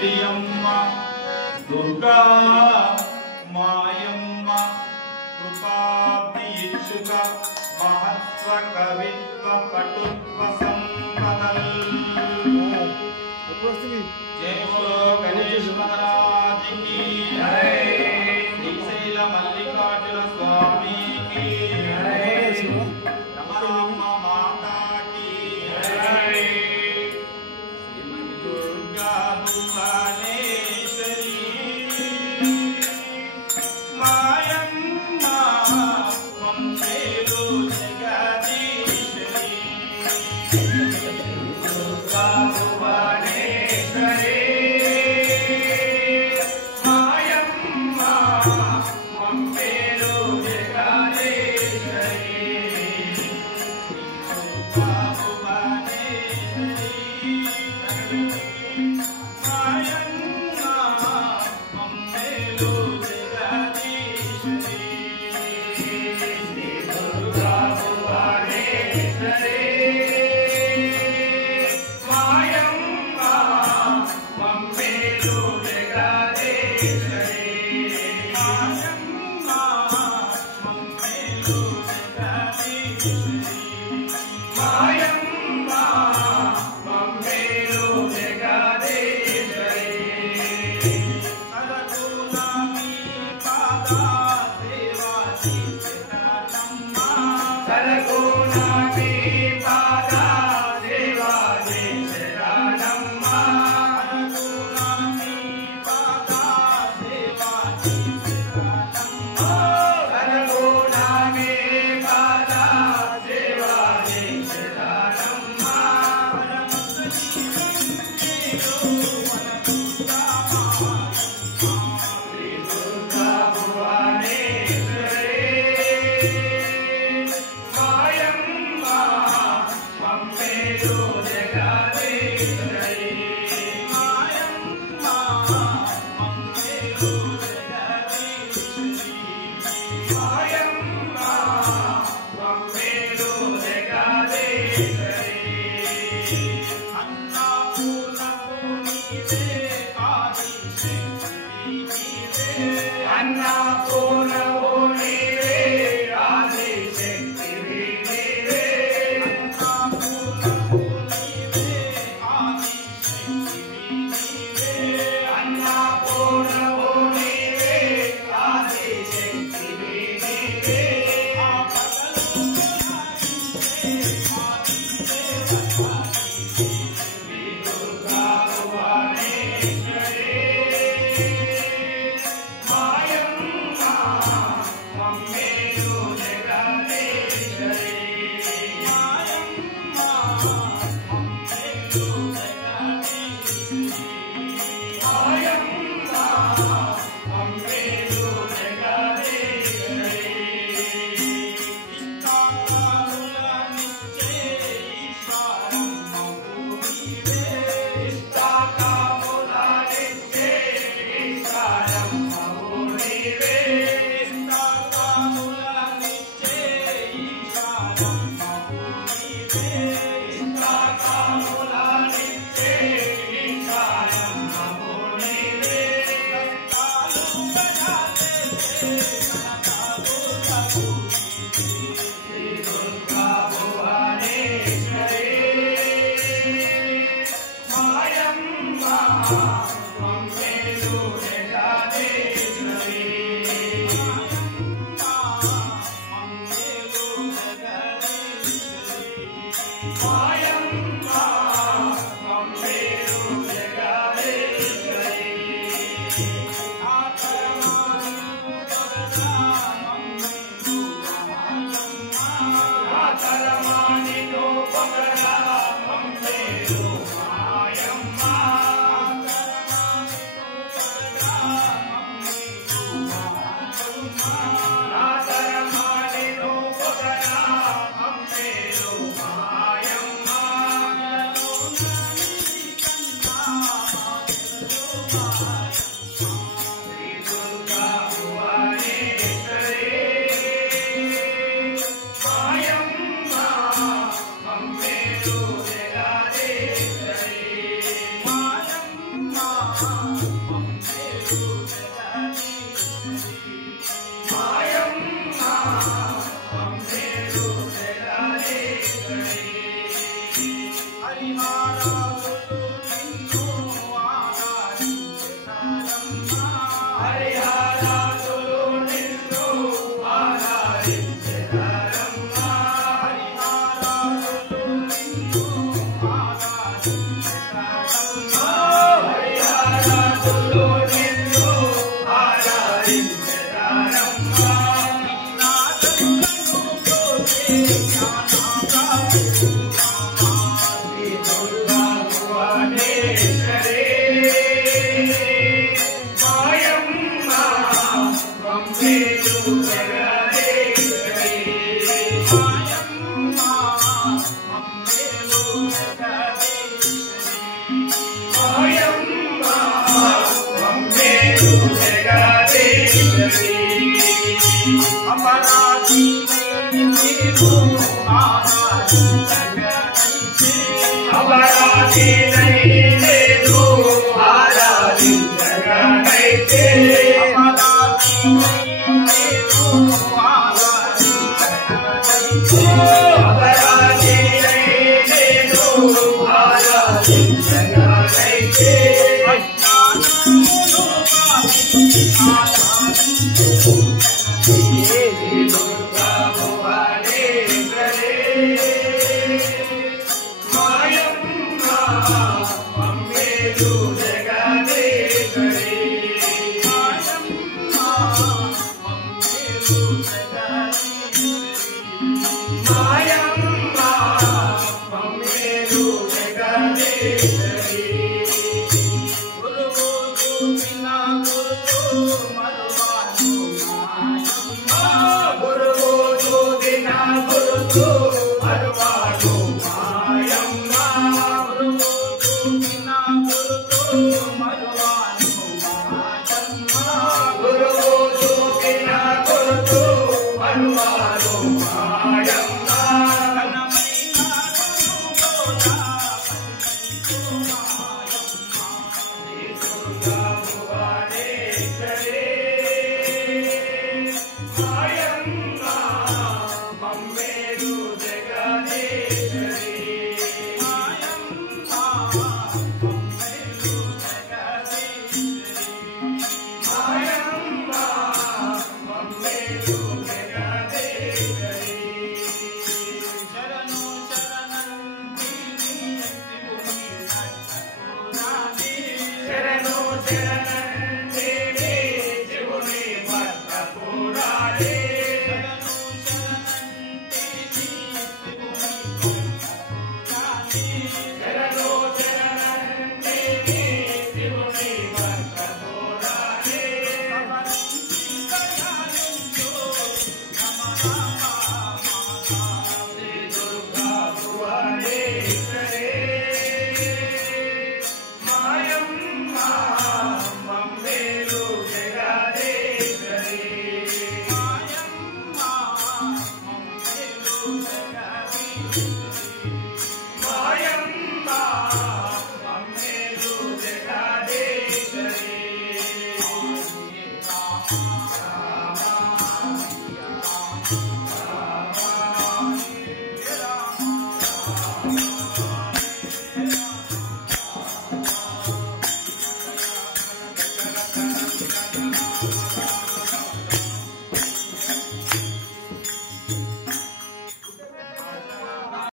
మైడియమ్మ దుర్గా మాయమ్మ కృపాభియిచ్చుక మహత్వ కవిత్వ పటుత్వ సంపదల్ జై బోలో గణేష్ మహారాజ్ కి జై శ్రీశైల మల్లికార్జున స్వామి కి జై రమరామ మాతా కి జై శ్రీ దుర్గా భువనేశ్వరి మాయమ్మ మంగళ జగదీశ్వరి దుర్గా భువనేశ్వరి మాయమ్మ మంగళ జగదీశ్వరి దుర్గా భువనేశ్వరి మాయమ్మ మంగళ జగదీశ్వరి దుర్గా భువనేశ్వరి మాయమ్మ మంగళ జగదీశ్వరి మాయమ్మ మంగళ జగదీశ్వరి మాయమ్మ మంగళ జగదీశ్వరి సరకులామి పాదా దేవాసి శరణమ్మ సరకులామి పాదా దేవాసి శరణమ్మ సరకులామి పాదా దేవాసి శరణమ్మ సరకులామి పాదా దేవాసి శరణమ్మ శ్రీ దుర్గా భువనేశ్వరి మాయమ్మ మంగళ జగదీశ్వరి మాయమ్మ మంగళ జగదీశ్వరి మాయమ్మ మంగళ జగదీశ్వరి అన్నపూర్ణకు నీవే ఆదిశక్తి నీవే అన్నపూర్ణకు నీవే ఆదిశక్తి నీవే అన్నపూర్ణకు నీవే ఆదిశక్తి నీవే అన్నపూర్ణకు నీవే ఆదిశక్తి నీవే ఆపదలు శ్రీ దుర్గా భువనేశ్వరి మాయమ్మ మంగళ జగదీశ్వరి మాయమ్మ మంగళ జగదీశ్వరి మాయమ్మ మంగళ జగదీశ్వరి ఇష్టాకాములనిచ్చే ఈశ్వరమ్మ నీవే ఇష్టాకాములనిచ్చే ఈశ్వరమ్మ నీవే ఇష్టాకాములనిచ్చే ఈశ్వరమ్మ నీవే ఇష్టాకాములనిచ్చే ఈశ్వరమ్మ నీవే కష్టాలు కడాలే కనకాలు శ్రీ దుర్గా భువనేశ్వరి మాయమ్మ మంగళ జగదీశ్వరి మాయమ్మ మంగళ జగదీశ్వరి ఆతరమానిలో పగడా మంగళ మాయమ్మ ఆతరమానిలో పగడా మంగళ మాయమ్మ శ్రీ దుర్గా భువనేశ్వరి మాయమ్మ మంగళ జగదీశ్వరి Jagadish